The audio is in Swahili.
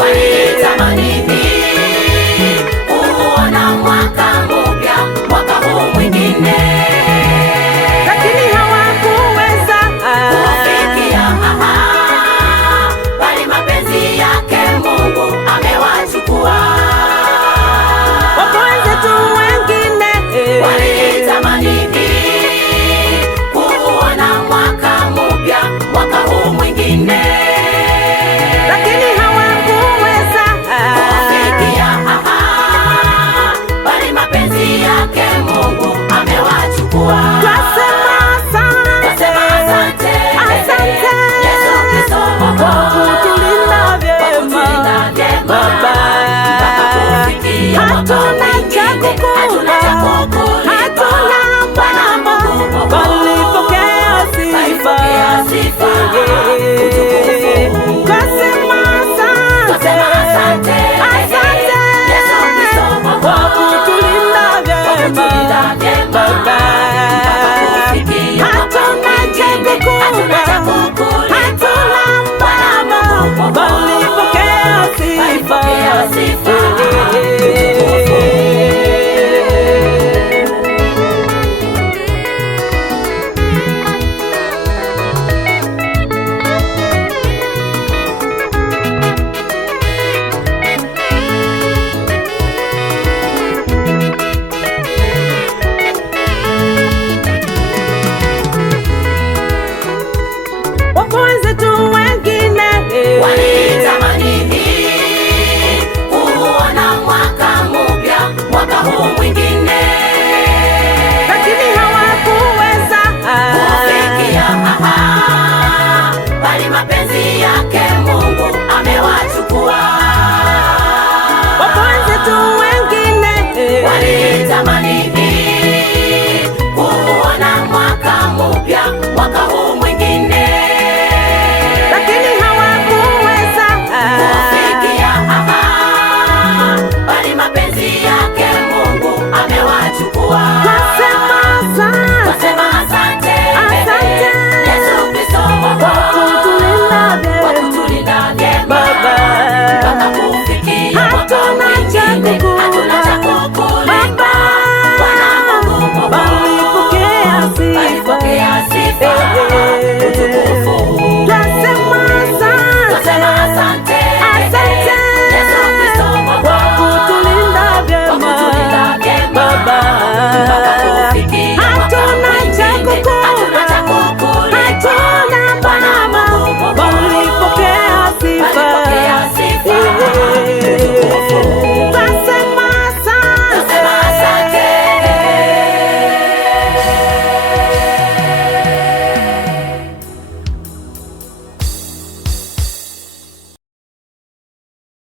walitamani hii kuona mwaka mpya, mwaka huu mwingine, lakini hawakuweza kufikia bali mapenzi yake Mungu amewachukua. Wapo wenzetu wengine walitamani kuona mwaka mpya, mwaka huu mwingine, lakini hawakuweza kufikia bali mapenzi yake Mungu amewachukua. Twasema asante, asante Yesu Kristo kwa kutulinda vyema Baba. Hatuna cha kukupa, hatuna Bwana, bali pokea sifa. Twasema asante, asante kwa kutulinda vyema Baba. Hatuna cha kukupa, hatuna Bwana, bali pokea sifa. Wapo wenzetu wengine walitamani kuona mwaka mpya, mwaka huu mwingine, lakini hawakuweza kufikia bali mapenzi yake Mungu amewachukua. Wapo wenzetu wengine walitamani kuona mwaka mpya, mwaka huu